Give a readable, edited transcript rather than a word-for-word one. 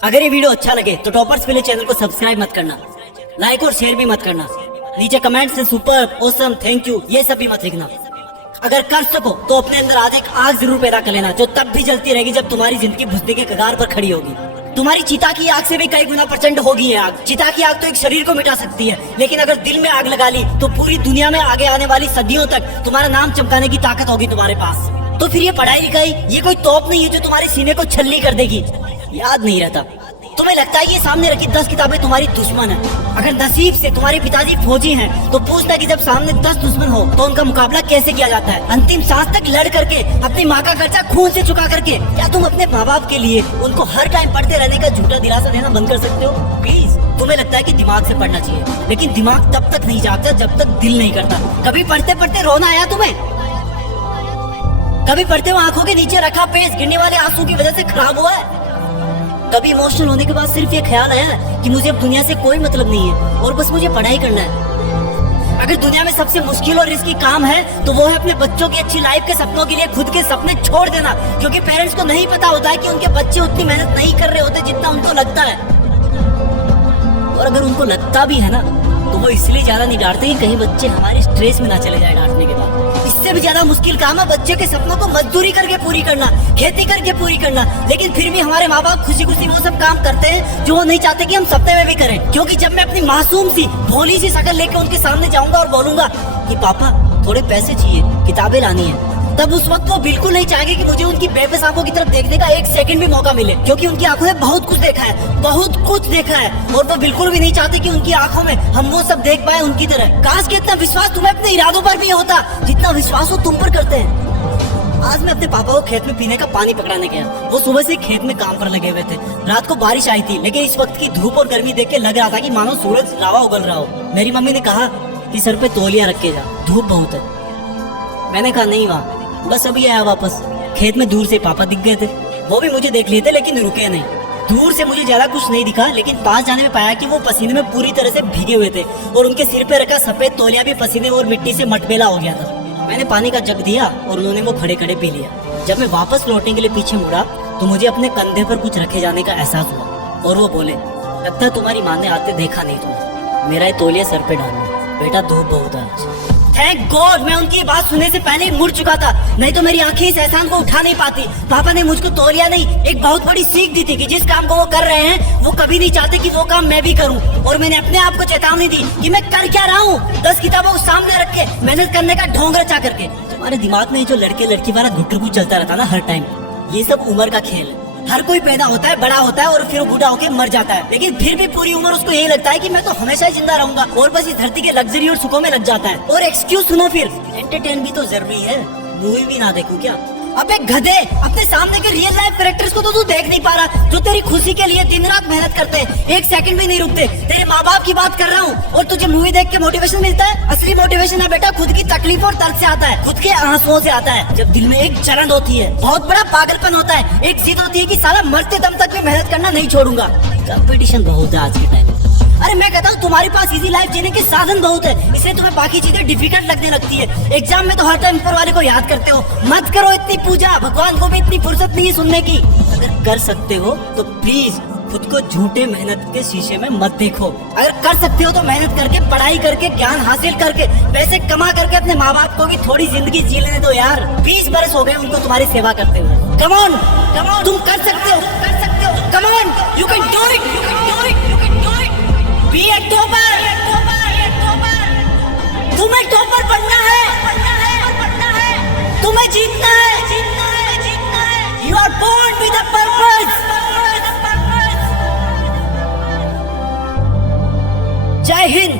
अगर ये वीडियो अच्छा लगे तो टॉपर्स के लिए चैनल को सब्सक्राइब मत करना, लाइक और शेयर भी मत करना, नीचे कमेंट से सुपर, ऑसम, थैंक यू ये सब भी मत लिखना। अगर कर सको तो अपने अंदर आज एक आग जरूर पैदा कर लेना, जो तब भी जलती रहेगी जब तुम्हारी जिंदगी बुझने के कगार पर खड़ी होगी। तुम्हारी चिता की आग से भी कई गुना प्रचंड होगी ये आग। चिता की आग तो एक शरीर को मिटा सकती है, लेकिन अगर दिल में आग लगा ली तो पूरी दुनिया में आगे आने वाली सदियों तक तुम्हारा नाम चमकाने की ताकत होगी तुम्हारे पास। तो फिर ये पढ़ाई लिखाई ये कोई तोप नहीं है जो तुम्हारे सीने को छल्ली कर देगी। याद नहीं रहता, तुम्हें लगता है ये सामने रखी 10 किताबें तुम्हारी दुश्मन है। अगर नसीब से तुम्हारे पिताजी फौजी हैं तो पूछता है कि जब सामने 10 दुश्मन हो तो उनका मुकाबला कैसे किया जाता है। अंतिम सांस तक लड़ करके, अपनी माँ का खर्चा खून से चुका करके। क्या तुम अपने माँ बाप के लिए उनको हर टाइम पढ़ते रहने का झूठा दिलासा देना बंद कर सकते हो? प्लीज, तुम्हें लगता है कि दिमाग से पढ़ना चाहिए, लेकिन दिमाग तब तक नहीं जागता जब तक दिल नहीं करता। कभी पढ़ते पढ़ते रोना आया तुम्हें? कभी पढ़ते हुए आंखों के नीचे रखा पेज गिरने वाले आंसू की वजह से खराब हुआ है? कभी इमोशनल होने के बाद सिर्फ ये ख्याल आया कि मुझे अब दुनिया से कोई मतलब नहीं है और बस मुझे पढ़ाई करना है? अगर दुनिया में सबसे मुश्किल और रिस्की काम है तो वो है अपने बच्चों की अच्छी लाइफ के सपनों के लिए खुद के सपने छोड़ देना, क्योंकि पेरेंट्स को नहीं पता होता है कि उनके बच्चे उतनी मेहनत नहीं कर रहे होते जितना उनको लगता है। और अगर उनको लगता भी है ना तो वो इसलिए ज्यादा नहीं डांटते कि कहीं बच्चे हमारे स्ट्रेस में ना चले जाए डांटने के बाद। इससे भी ज्यादा मुश्किल काम है बच्चे के सपनों को मजदूरी करके पूरी करना, खेती करके पूरी करना। लेकिन फिर भी हमारे माँ बाप खुशी खुशी वो सब काम करते हैं जो वो नहीं चाहते कि हम सपने में भी करें। क्योंकि जब मैं अपनी मासूम सी भोली सी शक्ल लेके उनके सामने जाऊंगा और बोलूंगा कि पापा थोड़े पैसे चाहिए, किताबें लानी है, तब उस वक्त वो बिल्कुल नहीं चाहेंगे कि मुझे उनकी बेबस आंखों की तरफ देखने का एक सेकंड भी मौका मिले, क्योंकि उनकी आंखों में बहुत कुछ देखा है, बहुत कुछ देखा है। और वो बिल्कुल भी नहीं चाहते कि उनकी आंखों में हम वो सब देख पाए उनकी तरह। काश कि इतना विश्वास तुम्हें अपने इरादों पर भी होता जितना विश्वास वो तुम पर करते हैं। आज मैं अपने पापा को खेत में पीने का पानी पकड़ाने गया। वो सुबह से खेत में काम पर लगे हुए थे। रात को बारिश आई थी, लेकिन इस वक्त की धूप और गर्मी देख के लग रहा था कि मानो सूरज लावा उगल रहा हो। मेरी मम्मी ने कहा कि सर पे तौलिया रख के जा, धूप बहुत है। मैंने कहा नहीं माँ, बस अभी आया वापस। खेत में दूर से पापा दिख गए थे, वो भी मुझे देख लिए थे लेकिन रुके नहीं। दूर से मुझे ज्यादा कुछ नहीं दिखा, लेकिन पास जाने में पाया कि वो पसीने में पूरी तरह से भीगे हुए थे और उनके सिर पे रखा सफेद तौलिया भी पसीने और मिट्टी से मटमेला हो गया था। मैंने पानी का जग दिया और उन्होंने वो खड़े खड़े पी लिया। जब मैं वापस लौटने के लिए पीछे मुड़ा तो मुझे अपने कंधे पर कुछ रखे जाने का एहसास हुआ और वो बोले, लगता है तुम्हारी माँ ने आते देखा नहीं तुम्हें, मेरा ये तौलिया सर पे डालना, बेटा धूप बहुत है आज। थैंक गॉड मैं उनकी बात सुनने से पहले ही मुड़ चुका था, नहीं तो मेरी आंखें इस एहसान को उठा नहीं पाती। पापा ने मुझको तौलिया नहीं, एक बहुत बड़ी सीख दी थी कि जिस काम को वो कर रहे हैं वो कभी नहीं चाहते कि वो काम मैं भी करूं। और मैंने अपने आप को चेतावनी दी कि मैं कर क्या रहा हूँ, 10 किताबों को सामने रख के मेहनत करने का ढोंग रचा करके। तुम्हारे दिमाग में जो लड़के लड़की वाला गुट्टू चलता रहता ना हर टाइम, ये सब उम्र का खेल है। हर कोई पैदा होता है, बड़ा होता है और फिर बूढ़ा होके मर जाता है, लेकिन फिर भी पूरी उम्र उसको यही लगता है कि मैं तो हमेशा ही जिंदा रहूंगा और बस इस धरती के लग्जरी और सुखों में लग जाता है। और एक्सक्यूज सुनो, फिर एंटरटेन भी तो जरूरी है, मूवी भी ना देखूं क्या? अबे गधे, अपने सामने के रियल लाइफ कैरेक्टर्स को तो तू देख नहीं पा रहा, जो तेरी खुशी के लिए दिन रात मेहनत करते हैं, एक सेकंड भी नहीं रुकते। तेरे माँ बाप की बात कर रहा हूँ और तुझे मूवी देख के मोटिवेशन मिलता है? असली मोटिवेशन है बेटा खुद की तकलीफ और दर्द से आता है, खुद के आंसुओं से आता है। जब दिल में एक जलन होती है, बहुत बड़ा पागलपन होता है, एक जिद होती है कि साला मरते दम तक भी मेहनत करना नहीं छोड़ूंगा। कंपटीशन बहुत है आज के टाइम। अरे मैं कहता हूँ तुम्हारे पास इजी लाइफ जीने के साधन बहुत है, इसलिए तुम्हें बाकी चीजें डिफिकल्ट लगने लगती है। एग्जाम में तो हर टाइम ऊपर वाले को याद करते हो। मत करो इतनी पूजा, भगवान को भी इतनी फुर्सत नहीं है सुनने की। अगर कर सकते हो तो प्लीज खुद को झूठे मेहनत के शीशे में मत देखो। अगर कर सकते हो तो मेहनत करके, पढ़ाई करके, ज्ञान हासिल करके, पैसे कमा करके अपने माँ बाप को भी थोड़ी जिंदगी जी लेने दो यार। 20 बरस हो गए उनको तुम्हारी सेवा करते हुए। कम ऑन, तुम कर सकते हो, कर सकते हो। Come on, you can do it, you can do it, you can do it. Be a topper, तुम्हें टॉपर बनना है, तुम्हें जीतना है, जीतना है, जीतना है। You are born with a purpose. जय हिंद।